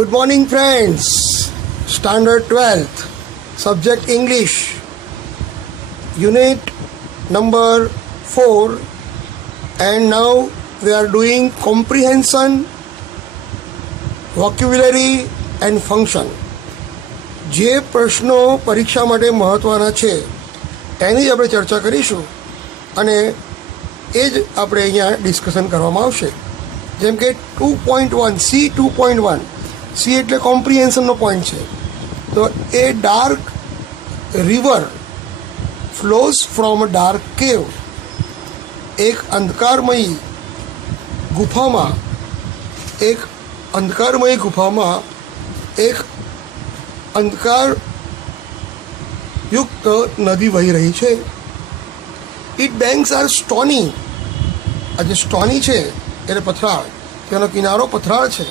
Good morning, friends. Standard 12th, subject English, unit number 4, and now we are doing comprehension, vocabulary and function. જે પ્રશ્નો પરીક્ષા માટે મહત્ત્વના છે તેની જ આપણે ચર્ચા કરીશું અને એ જ આપણે અહીંયા ડિસ્કશન કરવામાં આવશે. જેમ કે 2.1 સી 2.1 સી એટલે કોમ્પ્રિહેન્શનનો પોઈન્ટ છે. તો a dark river flows from a dark cave. એક અંધકારમય ગુફામાં એક અંધકારયુક્ત નદી વહી રહી છે. It banks are stony. આ જે સ્ટોની છે એટલે પથરાળ, તેનો કિનારો પથરાળ છે.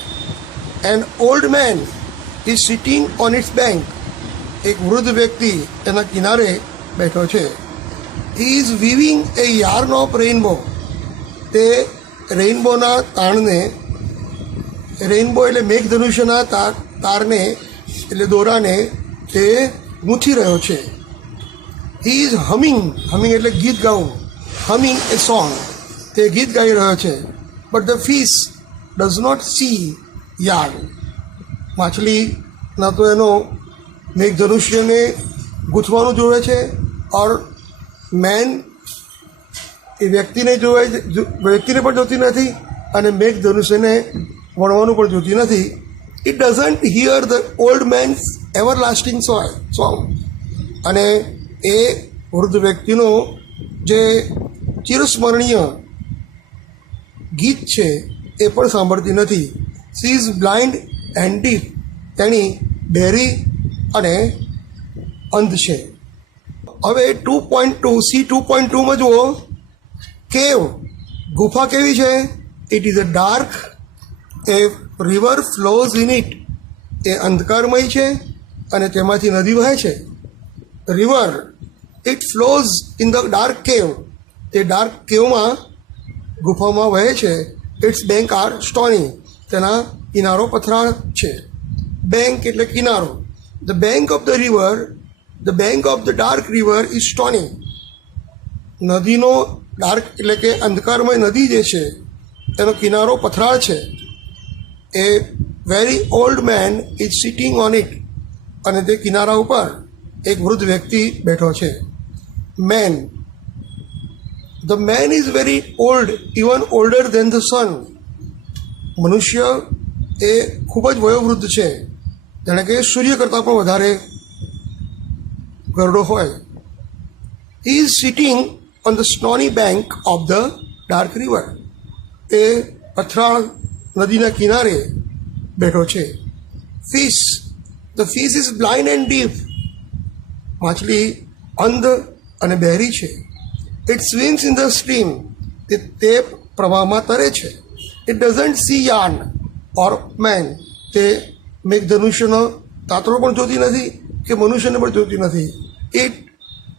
An old man is sitting on its bank. એક વૃદ્ધ વ્યક્તિ એના કિનારે બેઠો છે. He is weaving a yarn of rainbow. તે રેઇનબોના તાણને, રેઇનબો એટલે મેઘધનુષ્યના તારને એટલે દોરાને તે ગૂંથી રહ્યો છે. He is humming. હમિંગ એટલે ગીત ગાવું. Humming a song. તે ગીત ગાઈ રહ્યો છે. But the fish does not see yarn. માછલી ના તો એનો મેઘધનુષ્યને ગૂંથવાનું જોવે છે, ઓર મેન એ વ્યક્તિને પણ જોતી નથી અને મેઘધનુષ્યને વણવાનું પણ જોતી નથી. It doesn't hear the old man's everlasting song. અને એ વૃદ્ધ વ્યક્તિનો જે ચિરસ્મરણીય ગીત છે એ પણ સાંભળતી નથી. She is blind and deaf. તેણી બહેરી અને અંધ છે. હવે 2.2 સી 2.2માં જુઓ. કેવ, ગુફા કેવી છે? It is a dark, a river flows in it. એ અંધકારમય છે અને તેમાંથી નદી વહે છે. River it flows in the dark cave. તે ડાર્ક કેવમાં, ગુફામાં વહે છે. Its bank are stony. તેના કિનારો પથરાળ છે. બેંક એટલે કિનારો. The bank of the river, the bank of the dark river is stony. નદીનો ડાર્ક એટલે કે અંધકારમય નદી જે છે એનો કિનારો પથરાળ છે. A very old man is sitting on it. અને તે કિનારા ઉપર એક વૃદ્ધ વ્યક્તિ બેઠો છે. Man, the man is very old, even older than the sun. મનુષ્ય એ ખૂબ જ વયોવૃદ્ધ છે, જાણે કે સૂર્ય કરતાં પણ વધારે ગરડો હોય. He is sitting on the stony bank of the dark river. એ પથરાળ નદીના કિનારે બેઠો છે. Fish, the fish is blind and deaf. માછલી અંધ અને બહેરી છે. It swims in the stream. તે પ્રવાહમાં તરે છે. It doesn't see yarn or man. તે મેઘધનુષ્યનો તાતરો પણ જોતી નથી કે મનુષ્યને પણ જોતી નથી. It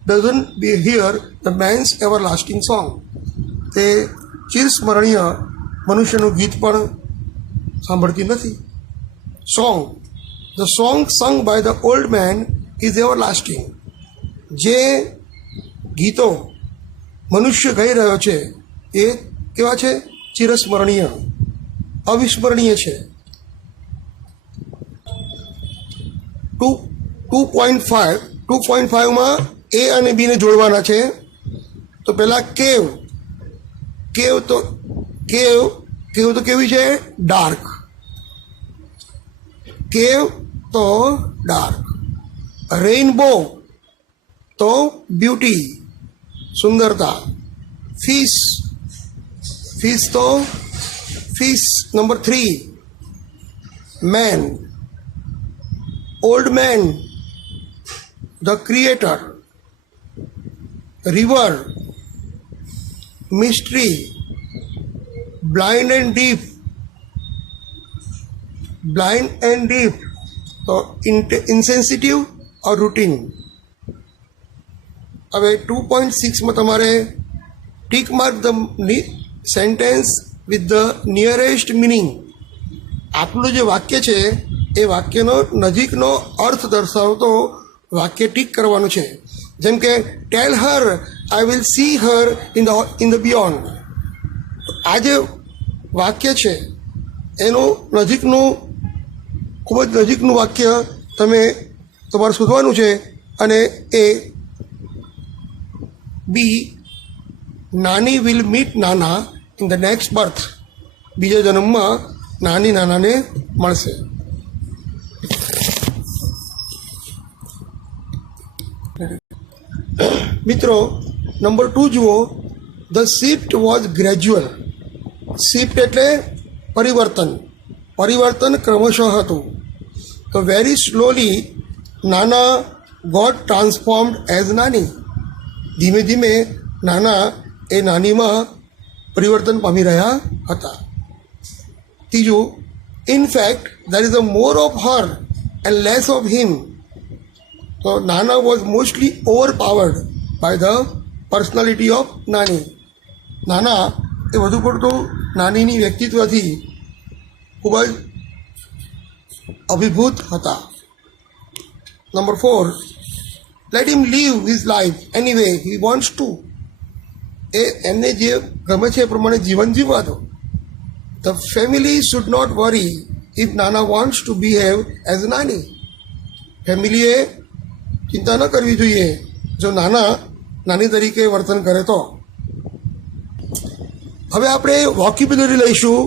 doesn't be hear the man's everlasting song. તે ચિરસ્મરણીય મનુષ્યનું ગીત પણ સાંભળતી નથી. Song, the song sung by the old man is everlasting. જે ગીતો મનુષ્ય ગાઈ રહ્યો છે એ કેવા છે? ચિરસ્મરણીય, અવિસ્મરણીય છે. 2.5માં એ અને બીને જોડવાના છે. તો પહેલાં કેવ. કેવ તો કેવી છે? ડાર્ક. કેવ તો ડાર્ક. રેઇનબો તો બ્યુટી, સુંદરતા. ફિશ તો fish number 3. Man, old man, the creator. River, mystery. Blind and deep. Blind and deep તો ઇન્સેન્સિટિવ ઓર રૂટીન. હવે 2.6માં તમારે tick mark the sentence with the nearest meaning. આપણું જે વાક્ય છે એ વાક્યનો નજીકનો અર્થ દર્શાવતો વાક્ય ટીક કરવાનું છે. જેમ કે tell her I will see her in the beyond. આ જે વાક્ય છે એનું નજીકનું ખૂબ જ નજીકનું વાક્ય તમારે શોધવાનું છે અને એ B nani will meet nana in the next birth. બીજા જન્મમાં નાની નાનાને મળશે. મિત્રો નંબર 2 જુઓ. The shift was gradual. Shift એટલે પરિવર્તન ક્રમશઃ હતું. તો very slowly nana got transformed as nani. ધીમે ધીમે નાના એ નાનીમાં પરિવર્તન પામી રહ્યા હતા. ત્રીજું, in fact there is a more of her and less of him. તો Nana was mostly overpowered by the personality of Nani. Nana એ વધુ પડતું નાનીની વ્યક્તિત્વથી ખૂબ જ અભિભૂત હતા. Number 4, let him live his life anyway he wants to. એમને જે ગમે છે એ પ્રમાણે જીવન જીવવા દો. The family should not worry if Nana wants to behave as Nani. ફેમિલીએ ચિંતા ન કરવી જોઈએ જો નાની તરીકે વર્તન કરે તો. હવે આપણે વોકેબ્યુલરી લઈશું.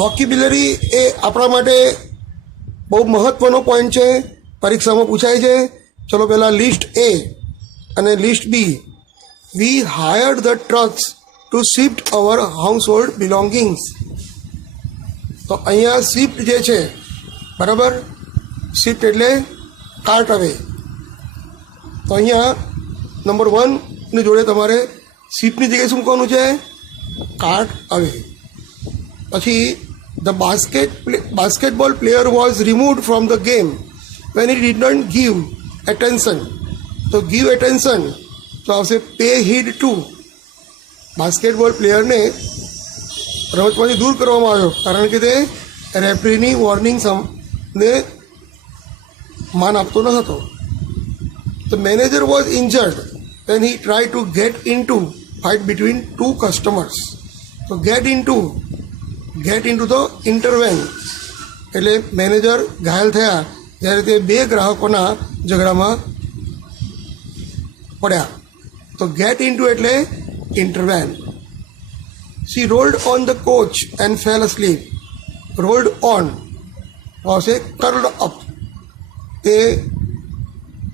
વોકેબ્યુલરી એ આપણા માટે બહુ મહત્ત્વનો પોઈન્ટ છે, પરીક્ષામાં પૂછાય છે. ચલો પહેલાં લિસ્ટ એ અને list B. We hired the trucks to shift our household belongings. તો અહીંયા શિફ્ટ જે છે, બરાબર, શિફ્ટ એટલે કાર્ટ અવે. તો અહીંયા નંબર 1 ની જોડે તમારે શિફ્ટની જગ્યાએ શું મૂકવાનું છે? Cart away. પછી the basketball player was removed from the game when he did not give attention. તો ગીવ એટેન્શન તો આવશે પે હીડ ટુ. બાસ્કેટબોલ પ્લેયરને રમતમાંથી દૂર કરવામાં આવ્યો કારણ કે તે રેફરીની વોર્નિંગને માન આપતો ન હતો. The manager was injured when he try to gate in to fight between 2 customers. તો ગેટ ઇન ટુ ધ ઇન્ટરવેન એટલે મેનેજર ઘાયલ થયા જ્યારે તે 2 ગ્રાહકોના ઝઘડામાં પડ્યા. તો ગેટ ઇન ટુ એટલે intervene. She rolled on the couch and fell asleep. Rolled on આવશે કર્લ્ડ અપ. તે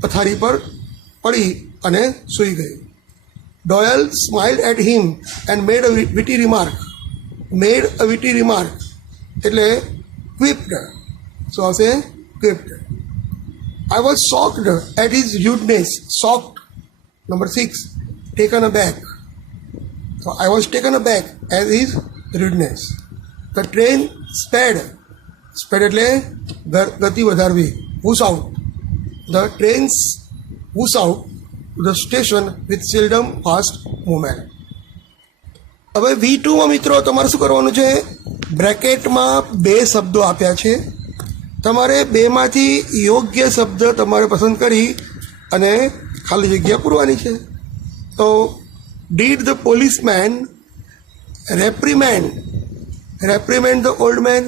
પથારી પર પડી અને સૂઈ ગઈ. Doyle smiled at him and made a witty remark. Made a witty remark એટલે ક્વિપ્ડ. શું આવશે? Quipped. I was shocked at his rudeness. Shocked. Number 6, taken aback. So I was taken aback at his rudeness. The train sped એટલે ગતિ વધારવી. Whoosh out. The trains whoosh out to the station with seldom fast movement. હવે V2માં મિત્રો તમારે શું કરવાનું છે? બ્રેકેટમાં 2 શબ્દો આપ્યા છે. તમારે 2માંથી યોગ્ય શબ્દ તમારે પસંદ કરી અને ખાલી જગ્યા પૂરવાની છે. તો did the policeman reprimand the old man?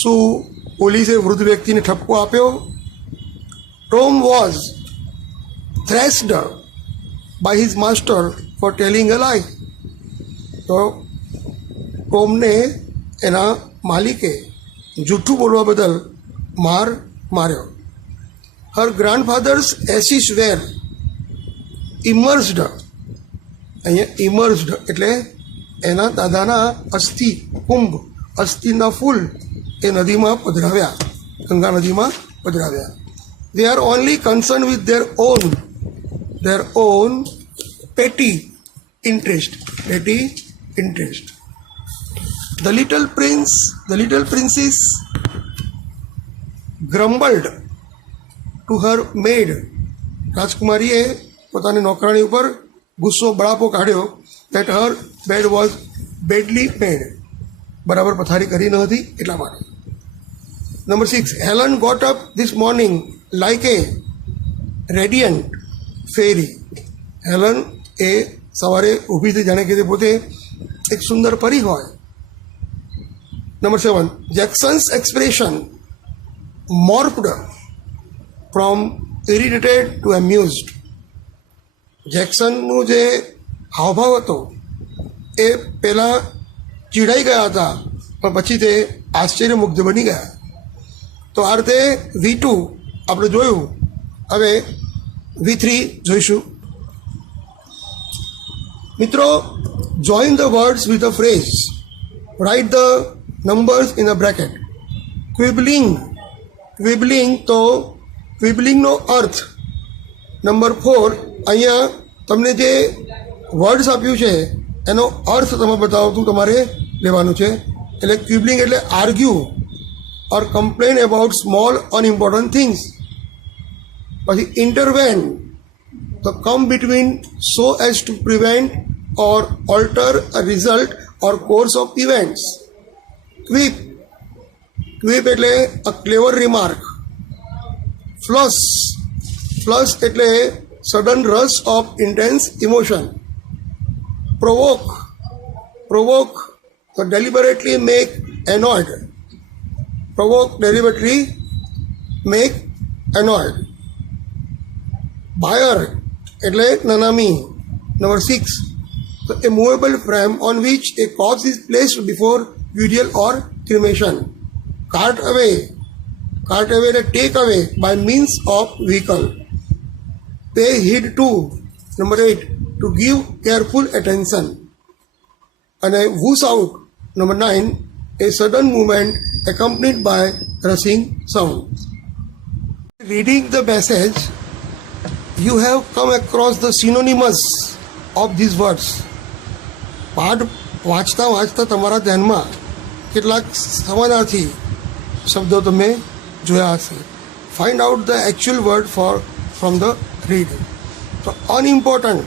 શું પોલીસે વૃદ્ધ વ્યક્તિને ઠપકો આપ્યો? Tom was thrashed by his master for telling a lie. તો ટોમને એના માલિકે જૂઠું બોલવા બદલ માર્યો. Her grandfather's ashes were immersed. અહીંયા ઇમર્સ્ડ એટલે એના દાદાના અસ્થિના ફૂલ એ નદીમાં પધરાવ્યા, ગંગા નદીમાં પધરાવ્યા. They are only concern with their own petty interest. The little princess grumbled to her maid. રાજકુમારીએ પોતાની નોકરાણી ઉપર ગુસ્સો બળાપો કાઢ્યો that her bed was badly made. બરાબર પથારી કરી ન હતી એટલા માટે. Number 6, Helen got up this morning like a radiant fairy. Helen એ સવારે ઊભી થઈ જાણે કે તે પોતે એક સુંદર પરી હોય. Number 7, Jackson's expression morphed from irritated to amused. જેક્સનનું જે હાવભાવ હતો એ પહેલાં ચીડાઈ ગયા હતા પણ પછી તે આશ્ચર્યમુગ્ધ બની ગયા. તો આ રીતે V2 આપણે જોયું. હવે V3 જોઈશું. મિત્રો, join the words with a phrase. Write the numbers in a bracket. Quibbling. તો ક્વિબલિંગનો અર્થ નંબર 4. અહીંયા તમને જે વર્ડ્સ આપ્યું છે એનો અર્થ તમે બતાવતું તમારે લેવાનું છે. એટલે ક્વિબલિંગ એટલે argue or complain about small unimportant things. પછી intervene, to come between so as to prevent or alter a result or course of events. Quip એટલે અ ક્લેવર રિમાર્ક. ફ્લશ એટલે sudden rush of intense emotion. Provoke to deliberately make એનોયડ. બાયર એટલે નનામી. Number 6, તો a movable frame on which a corpse is placed before burial or cremation. Cart away એટલે take away by means of vehicle. Pay heed to. Number 8, to give careful attention. And whoosh out. Number 9, a sudden movement accompanied by rushing sound. Reading the passage, you have come across the synonymous of these words. પાઠ વાંચતા તમારા ધ્યાનમાં કેટલાક સમાનાર્થી શબ્દો તમે જોયા હશે. Find out the actual word from the read. તો અનઇમ્પોર્ટન્ટ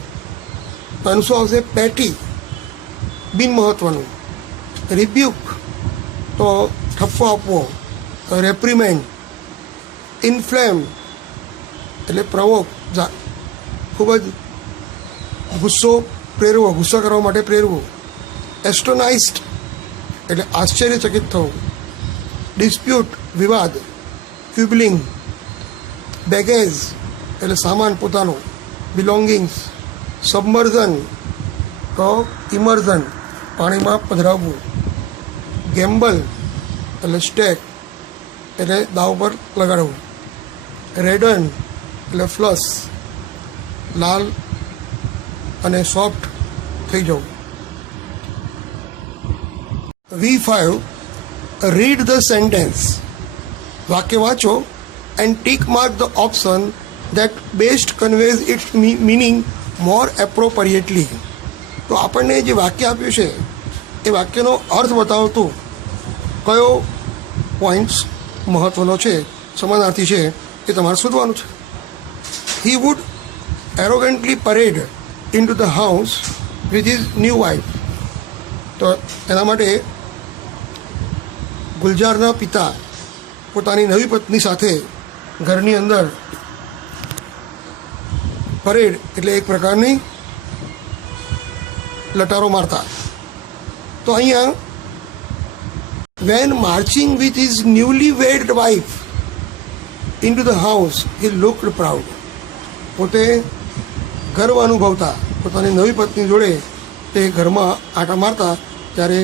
તો એનું શું આવશે? પેટી, બિન મહત્વનું. રિબ્યુક તો ઠપકો આપવો. તો રેપ્રિમેન્ડ. ઇન્ફ્લેમ એટલે પ્રવોક, ખૂબ જ ગુસ્સો કરવા માટે પ્રેરવું. એસ્ટોનાઇઝડ એટલે આશ્ચર્યચકિત થવું. ડિસ્પ્યુટ વિવાદ. ક્વિબલિંગ. બેગેજ એટલે સામાન પોતાનો. બિલોંગિંગ્સ. સબમર્ઝન તો ઇમર્ઝન પાણીમાં પધરાવવું. ગેમ્બલ એટલે સ્ટેક એટલે દાવ પર લગાડવું. રેડન એટલે ફ્લશ લાલ અને સોફ્ટ થઈ જવું. V5, read the sentence. વાક્ય વાંચો and tick mark the option that best conveys its meaning more appropriately. તો આપણને જે વાક્ય આપ્યું છે એ વાક્યનો અર્થ બતાવતું કયો પોઈન્ટ્સ મહત્વનો છે, સમાનાર્થી છે, એ તમારે શોધવાનું છે. He would arrogantly parade into the house with his new wife. તો એના માટે ગુલજારના પિતા પોતાની નવી પત્ની સાથે ઘરની અંદર પરેડ એટલે એક પ્રકારની લટારો મારતા. તો અહીંયા when marching with his newly wedded wife into the house he looked proud. પોતે ગર્વ અનુભવતા પોતાની નવી પત્ની જોડે તે ઘરમાં આંટા મારતા ત્યારે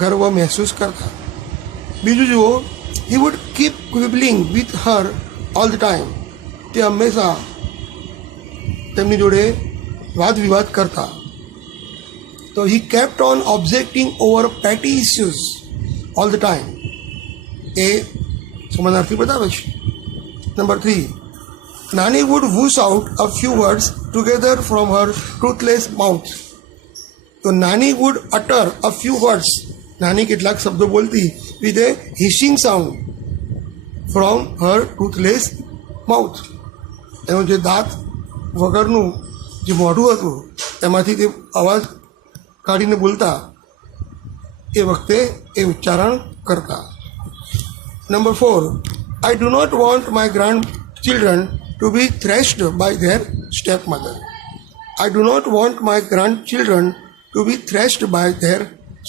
ગર્વ મહેસૂસ કરતા. બીજું જુઓ, he would keep quibbling with her all the time. તે હંમેશા તેમની જોડે વાદ વિવાદ કરતા. તો he kept on objecting over petty issues all the time. એ સમાનાર્થી બતાવે છે. Number 3, Nani would whoosh out a few words together from her toothless mouth. તો નાની would utter a few words. નાની કેટલાક શબ્દો બોલતી with a hissing sound from her toothless mouth. એનું જે દાંત વગરનું જે મોઢું હતું એમાંથી તે અવાજ કાઢીને બોલતા એ વખતે એ ઉચ્ચારણ કરતા. Number 4, I do not want my grandchildren to be thrashed by their stepmother. I do not want my grandchildren to be thrashed by their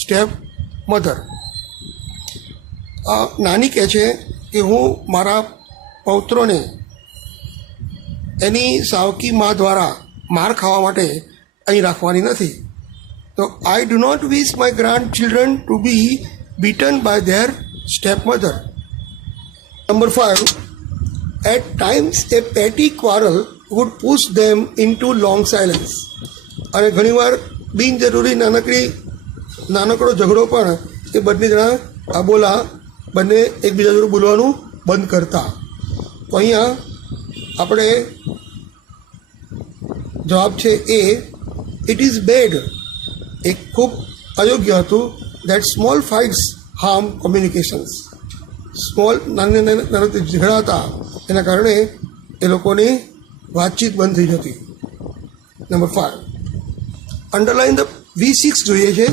stepmother. નાની કહે છે કે હું મારા પૌત્રોને એની સાવકી મા દ્વારા માર ખાવા માટે અહીં રાખવાની નથી. તો I do not wish my grandchildren to be beaten by their stepmother. Number 5, at times a petty quarrel would push them into long silence. અને ઘણીવાર બિનજરૂરી નાનકડો ઝઘડો પણ એ બંને જણા આબોલા બંને એકબીજા જોડે બોલવાનું બંધ કરતા. તો અહીંયા આપણે જવાબ છે એ, ઇટ ઇઝ બેડ. એક ખૂબ અયોગ્ય હતું. that small fights harm communications. નાના ઝઘડા હતા એના કારણે એ લોકોની વાતચીત બંધ થઈ જતી. નંબર 5, અંડરલાઇન ધ V6 જોઈએ છે.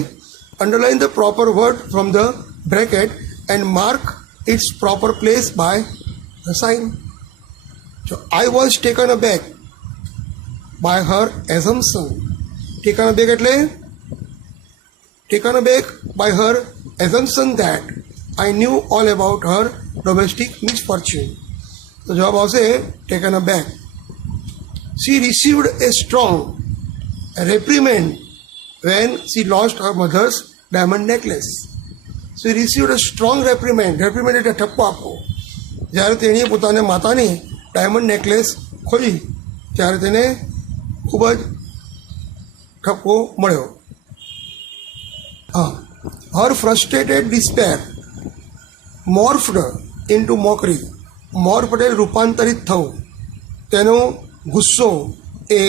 Underline the proper word from the bracket and mark its proper place by the sign. So I was taken aback by her assumption. Taken aback એટલે taken aback by her assumption that I knew all about her domestic misfortune. તો જવાબ આવશે taken aback. She received a strong reprimand when she lost her mother's diamond necklace. She received a strong reprimand. Reprimand એટલે ઠપકો આપવો. જ્યારે તેણીએ પોતાને માતાની ડાયમંડ નેકલેસ ખોલી ત્યારે તેને ખૂબ જ ઠપકો મળ્યો. Her frustrated despair morphed into mockery. Morph એટલે રૂપાંતરિત થવું. તેનો ગુસ્સો એ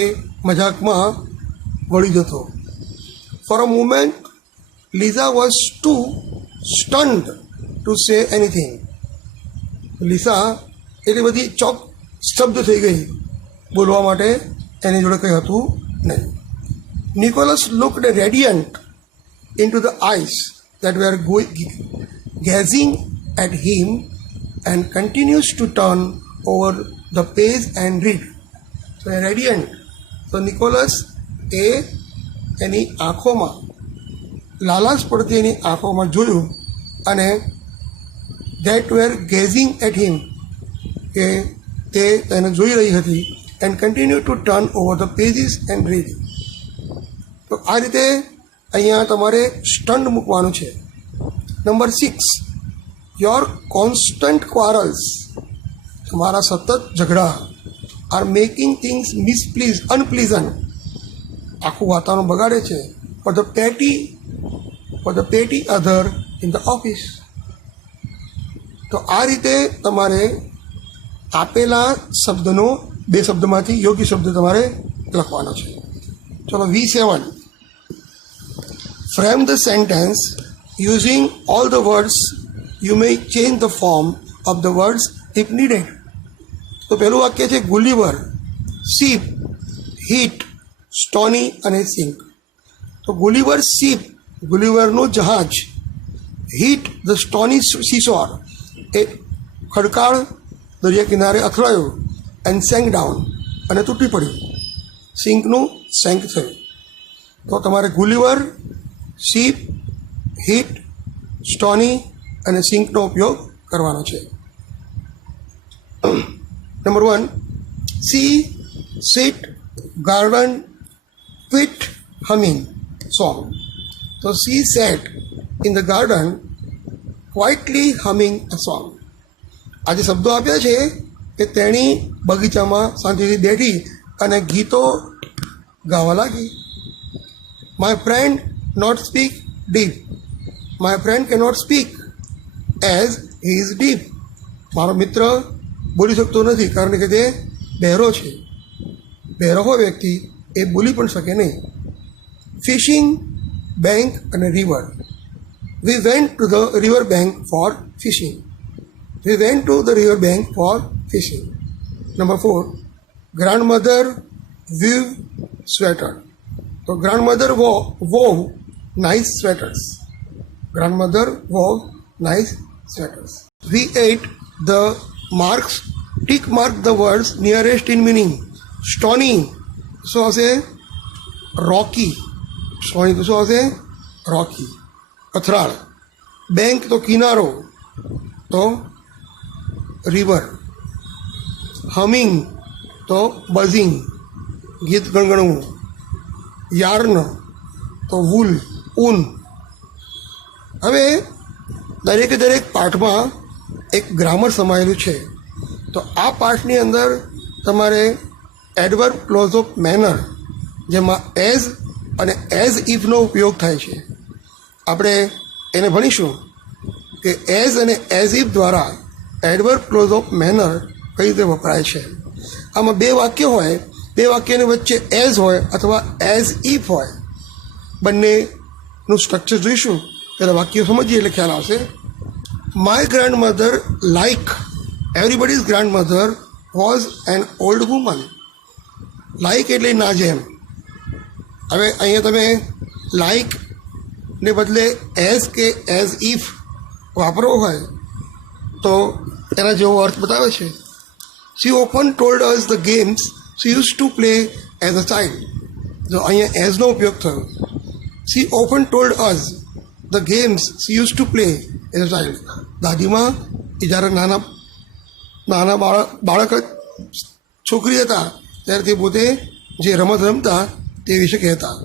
મજાકમાં વળી જતો. For a moment, Lisa was too stunned to say anything. Lisa એટલી બધી ચોક સ્તબ્ધ થઈ ગઈ, બોલવા માટે એની જોડે કંઈ હતું નહીં. Nicholas looked radiant into the eyes that were gazing at him and continues to turn over the page and read. So radiant. So Nicholas એ એની આંખોમાં લાલાશ પડતી એની આંખોમાં જોયું અને that were gazing at him કે તે તેને જોઈ રહી હતી and continue to turn over the pages and read. તો આ રીતે અહીંયા તમારે સ્ટન્ડ મૂકવાનું છે. Number 6, your constant quarrels. તમારા સતત ઝઘડા આર મેકિંગ થિંગ્સ અનપ્લીઝન્ટ. આખું વાતાવરણ બગાડે છે ફોર ધ પેટી અધર ઇન ધ ઓફિસ. તો આ રીતે તમારે આપેલા શબ્દનો 2 શબ્દમાંથી યોગ્ય શબ્દ તમારે લખવાનો છે. ચલો V7, frame the sentence using all the words. You may change the form of the words if needed. તો પહેલું વાક્ય છે ગુલીવર, શીપ, હીટ, સ્ટોની અને સિંક. તો ગુલીવર શીપ, ગુલીવરનું જહાજ. હીટ ધ સ્ટોની સીસોર, એ ખડકાળ દરિયા કિનારે અથડાયું. એન્ડ સેંક ડાઉન, અને તૂટી પડ્યું. સિંકનું સેંક થયું. તો તમારે ગુલીવર, શીપ, હીટ, સ્ટોની અને સિંકનો ઉપયોગ કરવાનો છે. Number 1, she, sit, garden, quiet, humming song. તો she sat in the garden quietly humming a song. આ જે શબ્દો આપ્યા છે કે તેણી બગીચામાં શાંતિથી બેઠી અને ગીતો ગાવા લાગી. My friend not speak deaf. My friend કે not speak as he is deaf. મારો મિત્ર બોલી શકતો નથી કારણ કે તે બહેરો છે. બહેરો હોય વ્યક્તિ એ બોલી પણ શકે નહીં. ફિશિંગ, બેંક અને river. We went to the river bank for fishing. We went to the river bank for fishing. Number 4, grandmother weave sweater. So grandmother wove nice sweaters. Grandmother wove nice sweaters. We at the marks tick mark the words nearest in meaning. Stony શું આવશે? રોકી. Stony તો શું આવશે? રોકી, પથરાળ. Bank તો કિનારો, તો river. Humming તો buzzing, ગીત ગણગણવું. યાર્ન તો વૂલ, ઊન. હવે દરેકે દરેક પાઠમાં એક ગ્રામર સમાયેલું છે. તો આ પાઠની અંદર તમારે એડવર્બ ક્લોઝ ઓફ મેનર, જેમાં એઝ અને એઝ ઇફનો ઉપયોગ થાય છે, આપણે એને ભણીશું કે એઝ અને એઝ ઇફ દ્વારા એડવર્બ ક્લોઝ ઓફ મેનર કઈ રીતે વપરાય છે. આમાં બે વાક્ય હોય, બે વાક્યની વચ્ચે એઝ હોય અથવા એઝ ઇફ હોય, બંનેનું સ્ટ્રક્ચર જોઈશું. ત્યારે વાક્ય સમજીએ એટલે ખ્યાલ આવશે. My grand mother like everybody's grand mother was an old woman. Like એટલે ના જેમ. હવે અહીંયા તમે લાઇક ને બદલે એઝ કે એઝ ઇફ વાપરવો હોય તો એના જેવો અર્થ બતાવે છે. She often told us the games she use to play as a child. જો અહીંયા એઝનો ઉપયોગ થયો. She often told us the games she use to play as a child. દાદીમાં એ જ્યારે નાના બાળક છોકરી હતા ત્યારે તે પોતે જે રમત રમતા તે વિશે કહેતા.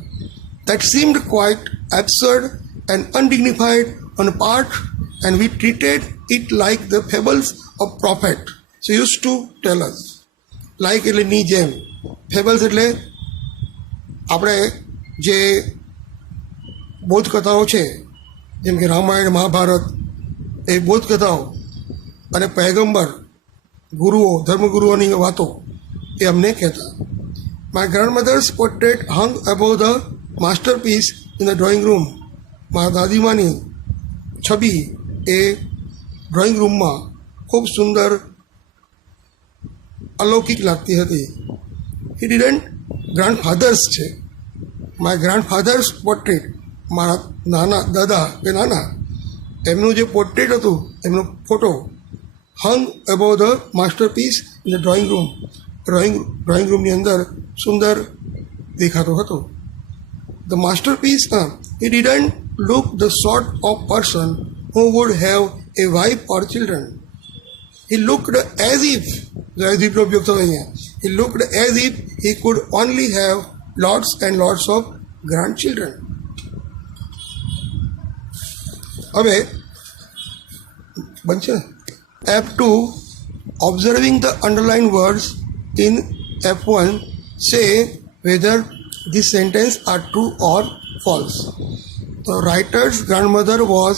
That seemed quite absurd and undignified on a part, and we treated it like the fables of prophet. She used to tell us. Like એટલે ની જેમ, fables એટલે આપણે જે બોધકથાઓ છે, જેમ કે રામાયણ મહાભારત, એ બોધકથાઓ અને પૈગંબર ગુરુઓ ધર્મગુરુઓની વાતો એ અમને કહેતા. My grandmother's portrait hung above the masterpiece in the drawing room. મારા દાદીમાની છબી એ ડ્રોઈંગ રૂમમાં ખૂબ સુંદર અલૌકિક લાગતી હતી. હી ડિડન્ટ ગ્રાન્ડફાધર્સ છે. માય ગ્રાન્ડફાધર્સ પોર્ટ્રેટ, મારા નાના દાદા કે નાના એમનું જે પોર્ટ્રેટ હતું, એમનો photo hung above the masterpiece in the drawing room. Drawing રૂમની અંદર સુંદર દેખાતો હતો. The masterpiece, he didn't look the sort of person who would have a wife or children. He looked as if, he looked as if he could only have lots and lots of grandchildren. હવે બનશે F2, observing the underlined words in F1, say whether this sentence are true or false. The writer's grandmother was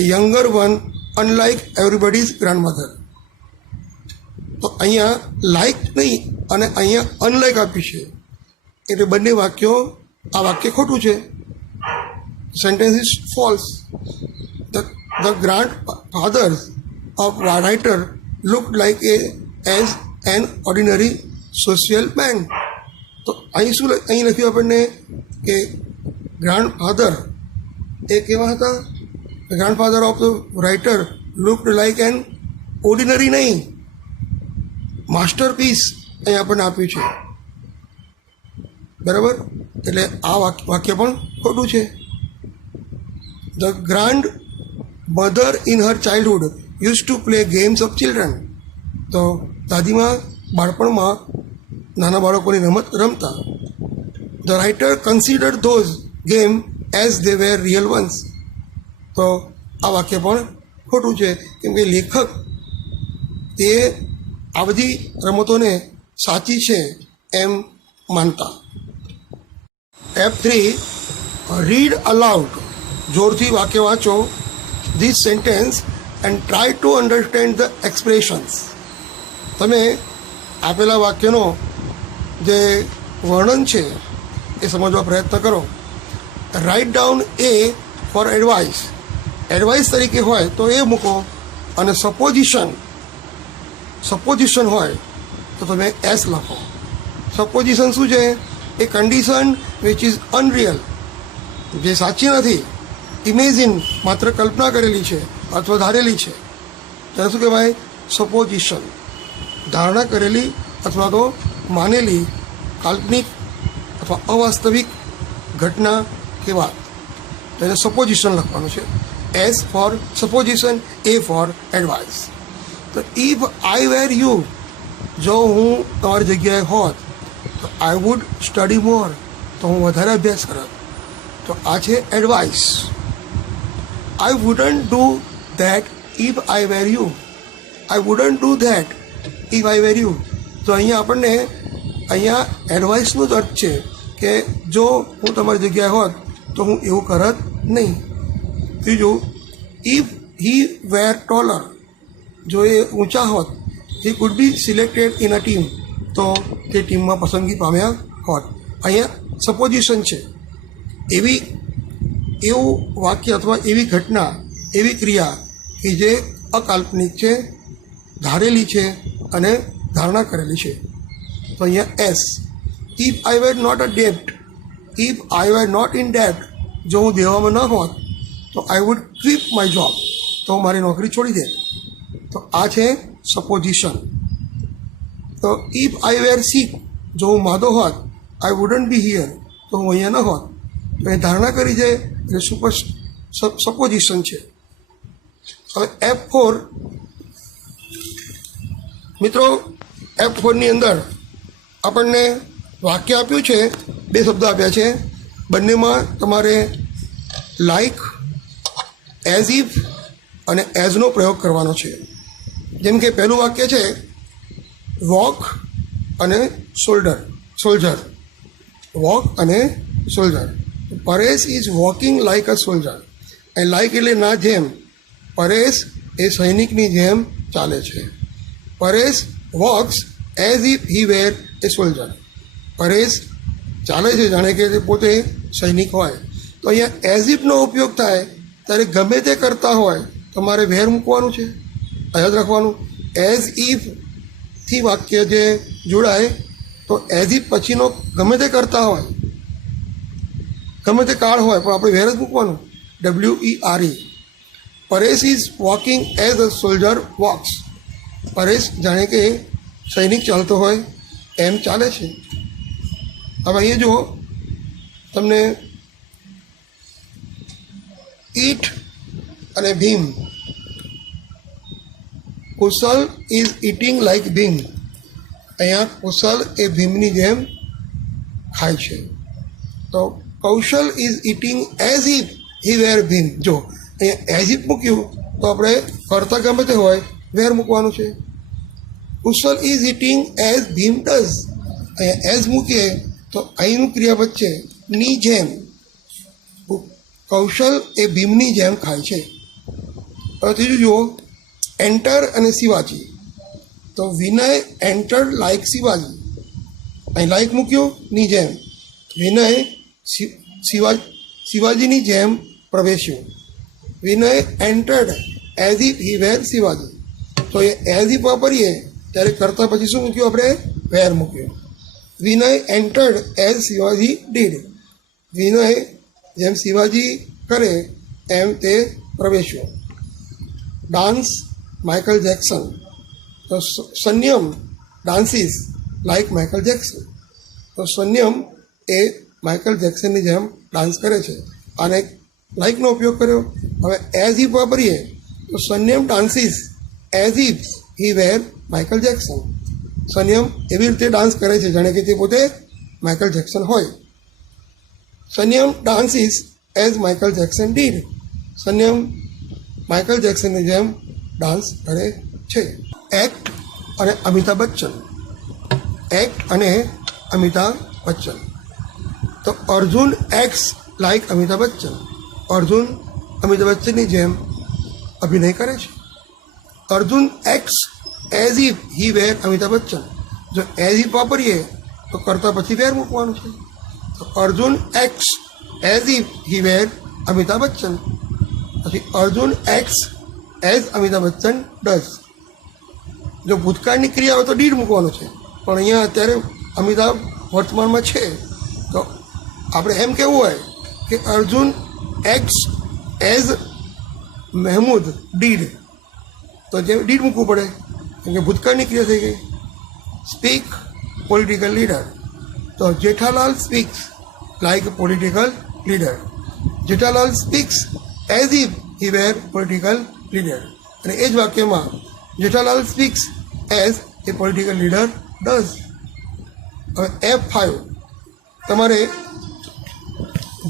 a younger one, unlike everybody's grandmother. તો અહીંયા like નહીં અને અહીંયા unlike આપ્યું છે, એટલે બંને વાક્યો, આ વાક્ય ખોટું છે. Sentence is false. The grandfathers of writer looked like as an ordinary social man. તો અહીં લખ્યું આપણને કે ગ્રાન્ડફાધર એ કેવા હતા? Grandfather of the writer looked like an ordinary, નહીં માસ્ટરપીસ અહીં આપણને આપ્યું છે. બરાબર? એટલે આ વાક્ય પણ ખોટું છે. The grandmother in her childhood use to play games of children. તો દાદીમાં બાળપણમાં નાના બાળકોની રમત રમતા. The writer consider those game as they were real ones. તો આ વાક્ય પણ ખોટું છે, કેમ કે લેખક તે આ બધી રમતોને સાચી છે એમ માનતા. F3, read allowed. જોરથી વાક્ય વાંચો this sentence and try to understand the expressions. તમે આપેલા વાક્યનો જે વર્ણન છે એ સમજવા પ્રયત્ન કરો. રાઇટ ડાઉન એ ફોર એડવાઇસ. એડવાઇસ તરીકે હોય તો એ મૂકો, અને સપોઝિશન હોય તો તમે એસ લખો. સપોઝિશન શું છે? એ કન્ડિશન વિચ ઇઝ અનરિયલ, જે સાચી નથી, ઇમેજિન, માત્ર કલ્પના કરેલી છે અથવા ધારેલી છે. તો તેને શું કહેવાય? સપોઝિશન. ધારણા કરેલી અથવા તો માનેલી કાલ્પનિક અથવા અવાસ્તવિક ઘટના કે વાત, તેને સપોઝિશન લખવાનું છે. એસ ફોર સપોઝિશન, એ ફોર એડવાઇસ. તો ઇફ આઈ વેર યુ, જો હું તમારી જગ્યાએ હોત તો આઈ વુડ સ્ટડી મોર, તો હું વધારે અભ્યાસ કરત. તો આ છે advice. I wouldn't do that if I were you. I wouldn't do that if I were you. તો અહીંયા એડવાઇસનો જ અર્થ છે કે જો હું તમારી જગ્યાએ હોત તો હું એવું કરત નહીં. ત્રીજું, ઇફ હી વેર ટોલર, જો એ ઊંચા હોત, he could B selected in a team, તો તે ટીમમાં પસંદગી પામ્યા હોત. અહીંયા સપોઝિશન છે. એવું વાક્ય અથવા એવી ઘટના, એવી ક્રિયા કે જે અકાલ્પનિક છે, ધારેલી છે અને ધારણા કરેલી છે. તો અહીંયા S. If I wear not a ડેબ્ટ, if I wear not in ડેબ્ટ, જો હું દેવામાં ન હોત તો I would quit my job, તો હું મારી નોકરી છોડી દે. તો આ છે સપોઝિશન. તો ઇફ આઈ વેર સિક, જો હું માદો હોત, આઈ વુડન્ટ બી હિયર, તો હું અહીંયા ન હોત. તો એ ધારણા કરી છે એટલે સપોઝિશન છે. હવે F4 મિત્રો, F4ની અંદર આપણને વાક્ય આપ્યું છે, 2 શબ્દો આપ્યા છે. બંનેમાં તમારે લાઈક, એઝ ઇફ અને એઝનો પ્રયોગ કરવાનો છે. જેમ કે પહેલું વાક્ય છે વોક અને સોલ્જર. વોક અને soldier. Paresh is walking like a soldier. એ લાઇક એટલે ના જેમ. પરેશ એ સૈનિકની જેમ ચાલે છે. Paresh walks as if he were a soldier. Paresh ચાલે છે જાણે કે તે પોતે સૈનિક હોય. તો અહીંયા એઝ ઇફનો ઉપયોગ થાય ત્યારે ગમે તે કરતા હોય તમારે વેર મૂકવાનું છે, યાદ રાખવાનું. એઝ ઇફથી વાક્ય જે જોડાય તો એઝ ઇફ પછીનો ગમે તે કરતા હોય, ગમે તે કાળ હોય, પણ આપણે વેર જ મૂકવાનું, WERE. Paresh is walking as a soldier walks. Paresh જાણે કે સૈનિક ચાલતો હોય એમ ચાલે છે. હવે અહીંયા જુઓ, તમને ઈટ અને Bhim. Kushal is eating like Bhim. અહીંયા કુશલ એ ભીમની જેમ ખાય છે. તો Kaushal is eating as if he were Bhim. જો અહીંયા એઝ ઇફ મૂક્યું તો આપણે કરતા ગમે તે હોય વેર મૂકવાનું છે. Kushal is eating as Bhim does. અહીંયા એઝ મૂકીએ તો અહીંનું ક્રિયાપદ છે ની જેમ. કૌશલ એ ભીમની જેમ ખાય છે. હવે ત્રીજું જુઓ, એન્ટર અને શિવાજી. તો વિનય એન્ટર્ડ લાઇક શિવાજી. અહીં લાઇક મૂક્યું ની જેમ. વિનય શિવાજીની જેમ પ્રવેશ્યો. વિનય એન્ટર્ડ એઝ ઇફ હી વેર શિવાજી. તો એ એઝ ઇફ વાપરીએ ત્યારે કરતાં પછી શું મૂક્યું આપણે? વેર મૂક્યું. વિનય એન્ટર્ડ એઝ શિવાજી ડીડ. વિનય જેમ શિવાજી કરે એમ તે પ્રવેશ્યો. Dance Michael Jackson. તો Sanyam dances like Michael Jackson. તો સંયમ એ માઇકલ જેક્સનની જેમ ડાન્સ કરે છે. અને લાઇકનો ઉપયોગ કર્યો. હવે એઝ ઇફ વાપરીએ તો Sanyam dances as if he were Michael Jackson. Sanyam એવી રીતે ડાન્સ કરે છે જાણે કે તે પોતે માઇકલ જેક્સન હોય. સંયમ dances as Michael Jackson did. સંયમ માઇકલ જેક્સનની જેમ ડાન્સ કરે છે. એક્ટ અને અમિતાભ બચ્ચન. એક્ટ અને અમિતાભ બચ્ચન. તો અર્જુન એક્ટ્સ લાઇક અમિતાભ બચ્ચન. અર્જુન અમિતાભ બચ્ચનની જેમ અભિનય કરે છે. Arjun acts as if he were Amitabh Bachchan. જો એઝ ઇફ વાપરીએ તો કરતાં પછી વેર મૂકવાનું છે. તો Arjun acts as if he were Amitabh Bachchan. પછી Arjun acts as Amitabh Bachchan does. જો ભૂતકાળની ક્રિયા હોય તો ડીડ મૂકવાનું છે, પણ અહીંયા અત્યારે અમિતાભ વર્તમાનમાં છે તો આપણે એમ કહેવું હોય કે Arjun acts as Mahmood did. તો જે ડીડ મૂકવું પડે, કેમ કે ભૂતકાળની ક્રિયા થઈ ગઈ. સ્પીક પોલિટિકલ લીડર, તો Jethalal speaks like a political leader. Jethalal speaks as if he were political leader. અને એ જ વાક્યમાં Jethalal speaks as a political leader does. હવે F5 તમારે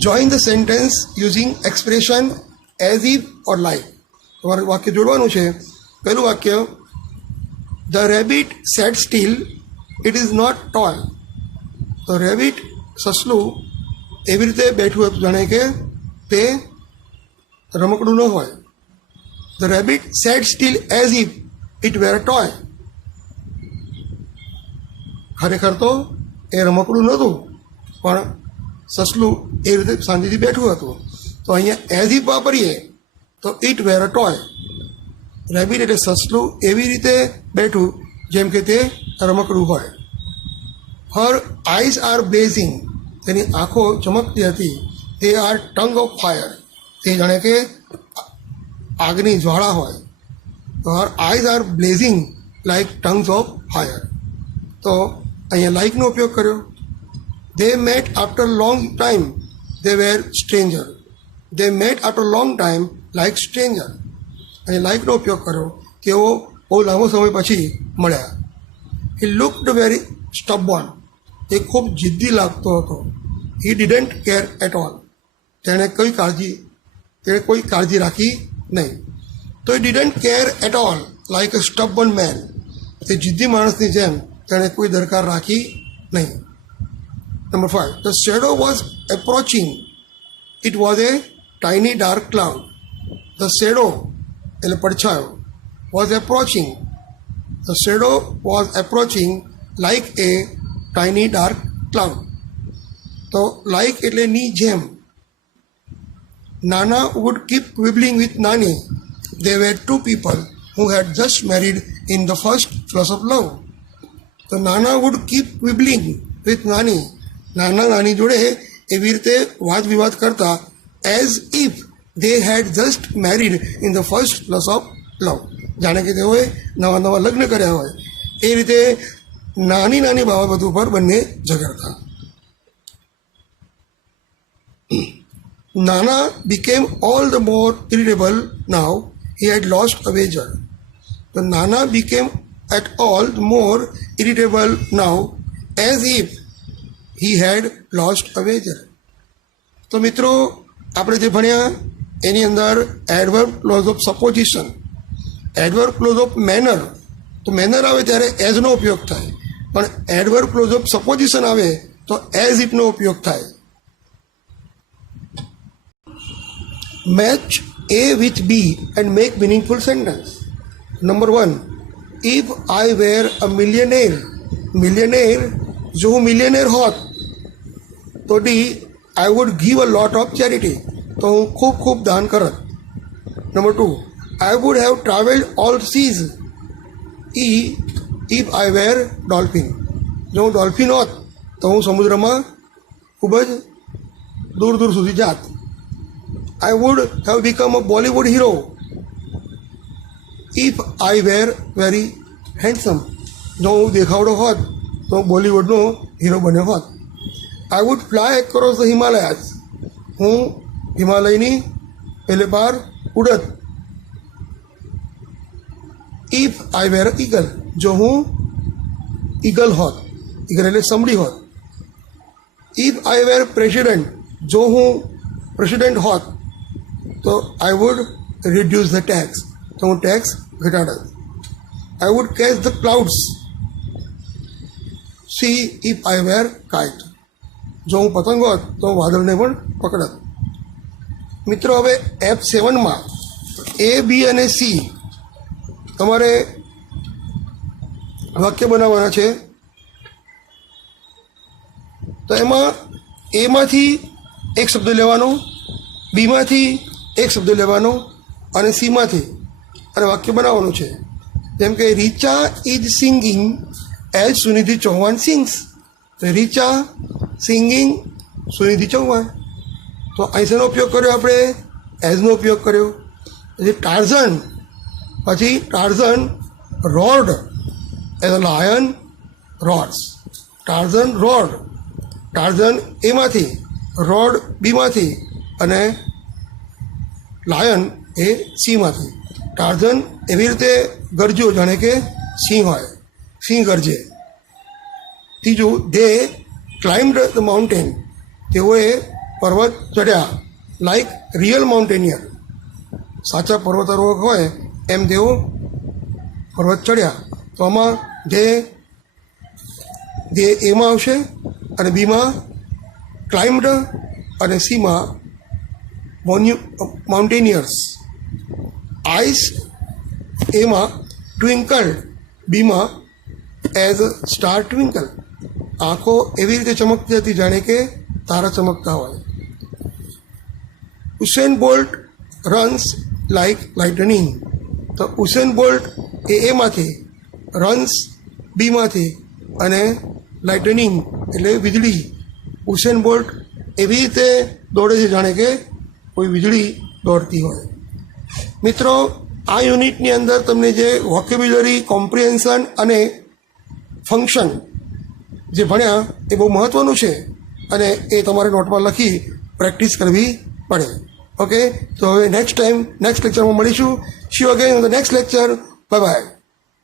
join the sentence using expression as if or like. તમારે વાક્ય જોડવાનું છે. પહેલું વાક્ય, the rabbit sat still, it is not toy. તો રેબિટ સસલું એવી રીતે બેઠું હતું જાણે કે તે રમકડું ન હોય. The rabbit sat still as if it were a toy. ખરેખર તો એ રમકડું નહોતું, પણ સસલું એ રીતે શાંતિથી બેઠું હતું. તો અહીંયા એઝ ઇફ વાપરીએ તો it were a toy. Rabbit એટલે સસલું એવી રીતે બેઠું જેમ કે તે રમકડું હોય. હર આઈઝ આર બ્લેઝિંગ, તેની આંખો ચમકતી હતી. તે આર ટંગ ઓફ ફાયર, તે જાણે કે આગની જ્વાળા હોય. તો her eyes are blazing like tongues of fire. તો અહીંયા લાઇકનો ઉપયોગ કર્યો. They met after long time, they were stranger. They met after long time like stranger. અહીં લાઇકનો ઉપયોગ કર્યો. તેઓ બહુ લાંબો સમય પછી મળ્યા. હી લુકડ વેરી સ્ટબોર્ન, તે ખૂબ જિદ્દી લાગતો હતો. He didn't care at all, તેણે કોઈ કાળજી રાખી નહીં. તો he didn't care at all like a stubborn man, તે જિદ્દી માણસની જેમ તેણે કોઈ દરકાર રાખી નહીં. Number 5, the shadow was approaching, it was a tiny dark cloud. The shadow એટલે પડછાયો, was approaching, the shadow was approaching like a tiny dark cloud. તો લાઇક એટલે ની જેમ. નાના વુડ કીપ ક્વિબલિંગ વિથ નાની. They were to people who had just married in the first flush of love. તો નાના વુડ કીપ ક્વિબલિંગ વિથ નાની, નાના નાની જોડે એવી રીતે વાદ વિવાદ કરતા as if they had just married in the first flush of love, જાણે કે તેઓએ નવા નવા લગ્ન કર્યા હોય. એ રીતે નાની નાની બાબત ઉપર બંને ઝઘડતા. નાના became all the more irritable now he had lost a wager. તો નાના became at all the more irritable now as if he had lost a wager. તો મિત્રો આપણે જે ભણ્યા એની અંદર adverb clause of supposition, adverb clause of manner. તો મેનર આવે ત્યારે એઝનો ઉપયોગ થાય, પણ એડવર્બ ક્લોઝ ઓફ સપોઝિશન આવે તો એઝ ઇફનો ઉપયોગ થાય. Match A with B and make meaningful sentence. Number 1, if I were a millionaire, millionaire, જો હું મિલિયનેર હોત તો D I would give a lot of charity, તો હું ખૂબ ખૂબ દાન કરત. Number 2, I would have traveled all seas. E, if I were dolphin, જો હું ડોલ્ફિન હોત તો હું સમુદ્રમાં ખૂબ જ દૂર દૂર સુધી જાત. I would have become a Bollywood hero if I were very handsome. જો હું દેખાવડો હોત તો હું બોલિવૂડનો હીરો બન્યો હોત. I would fly across the Himalayas. હું હિમાલયની પેલે પાર ઉડત. If I were an eagle, જો હું ઈગલ હોત, ઈગલ એટલે સમડી હોત. If I were president, જો હું પ્રેસિડેન્ટ હોત તો I would reduce the tax, તો હું tax ઘટાડત. I would catch the clouds. See, if I were kite, જો હું પતંગ હોત તો હું વાદળને પણ પકડત. મિત્રો હવે F7માં A, B અને C તમારે વાક્ય બનાવવાના છે. તો એમાં એમાંથી એક શબ્દ લેવાનો, બીમાંથી એક શબ્દ લેવાનો અને સીમાંથી અને વાક્ય બનાવવાનું છે. જેમ કે Richa is singing as Sunidhi Chauhan sings. Richa singing Sunidhi Chauhan. તો અહીંનો ઉપયોગ કર્યો આપણે, એઝનો ઉપયોગ કર્યો. પછી ટાર્ઝન, પછી Tarzan road as a lion rods. Tarzan road, Tarzan એમાંથી, રોડ બીમાંથી અને લાયન એ સીમાંથી. ટાર્ઝન એવી રીતે ગરજ્યો જાણે કે સિંહ હોય, સિંહ ગરજે. ત્રીજું, દે ક્લાઇમ્ડ ધ માઉન્ટેન, તેઓએ પર્વત ચડ્યા, લાઈક રિયલ માઉન્ટેનિયર, સાચા પર્વતારોહક હોય એમ તેઓ પર્વત ચડ્યા. તો આમાં જે એમાં આવશે અને બીમાં ક્લાઇમ્ડ અને સીમાં માઉન્ટેનિયર્સ. આઈસ એમાં ટ્વિંકલ, બીમાં એઝ સ્ટાર ટ્વિંકલ, આંખો એવી રીતે ચમકતી હતી જાણે કે તારા ચમકતા હોય. Usain bolt runs like lightning, તો ઉસેન બોલ્ટ એમાંથી, રન્સ બીમાંથી અને લાઇટનિંગ એટલે વીજળી. ઉસેન બોલ્ટ એવી રીતે દોડે છે જાણે કે કોઈ વીજળી દોડતી હોય. મિત્રો, આ યુનિટની અંદર તમને જે વોકેબ્યુલરી, કોમ્પ્રિહેન્શન અને ફંક્શન જે ભણ્યા એ બહુ મહત્ત્વનું છે અને એ તમારે નોટમાં લખી પ્રેક્ટિસ કરવી પડે. ઓકે, તો હવે નેક્સ્ટ લેક્ચરમાં મળીશું. C you again in the next lecture. Bye bye.